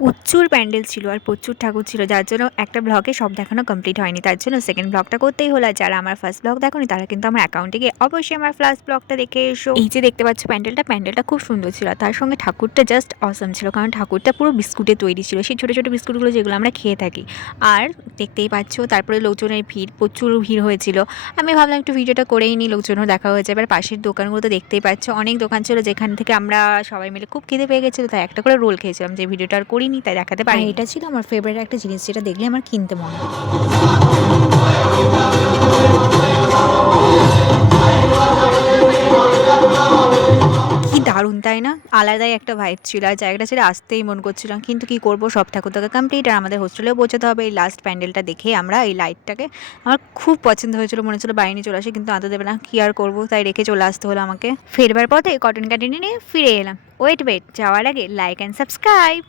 প্রচুর প্যান্ডেল ছিল আর প্রচুর ঠাকুর ছিল, যার জন্য একটা ব্লগে সব দেখানো কমপ্লিট হয়নি, তার জন্য সেকেন্ড ব্লগটা করতেই হলো। আর যারা আমার ফার্স্ট ব্লগ দেখোনি তারা কিন্তু আমার অ্যাকাউন্টে গিয়ে অবশ্যই আমার ফার্স্ট ব্লগটা দেখে এসো। এই যে দেখতে পাচ্ছ প্যান্ডেলটা খুব সুন্দর ছিল, আর তার সঙ্গে ঠাকুরটা জাস্ট অসম ছিল, কারণ ঠাকুরটা পুরো বিস্কুটে তৈরি ছিল, সেই ছোটো ছোটো বিস্কুটগুলো যেগুলো আমরা খেয়ে থাকি। আর দেখতেই পাচ্ছ তারপরে লোকজনের ভিড়, প্রচুর ভিড় হয়েছিল। আমি ভাবলাম একটু ভিডিওটা করেই নিই, লোকজনও দেখা হয়ে যাবে। আর পাশের দোকানগুলো তো দেখতেই পাচ্ছ, অনেক দোকান ছিল যেখান থেকে আমরা সবাই মিলে খুব খিদে পেয়ে গেছিলো, তাই একটা করে রোল খেয়েছিলাম, যে ভিডিওটা আর করিনি তাই দেখাতে পারি। এটা ছিল আমার ফেভারিট একটা জিনিস, যেটা দেখলে আমার কিনতে মনে হয়। কি দারুণ তাই না, আলাদাই একটা ভাইব ছিল, আর জায়গাটা ছেড়ে আসতেই মন করছিল, কিন্তু কি করব, সব ঠাকুর দেখা কমপ্লিট, আর আমাদের হোস্টেলেও পৌঁছাতে হবে। এই লাস্ট প্যান্ডেলটা দেখে আমরা এই লাইটটাকে আমার খুব পছন্দ হয়েছিল, মনে হচ্ছিল বাইরে নিয়ে চলে আসে, কিন্তু আনতে দেবে না, কি আর করবো, তাই রেখে চলে আসতে হলো আমাকে। ফেরবার পথে কটন ক্যান্টিনে নিয়ে ফিরে এলাম। ওয়েট যাওয়ার আগে লাইক অ্যান্ড সাবস্ক্রাইব।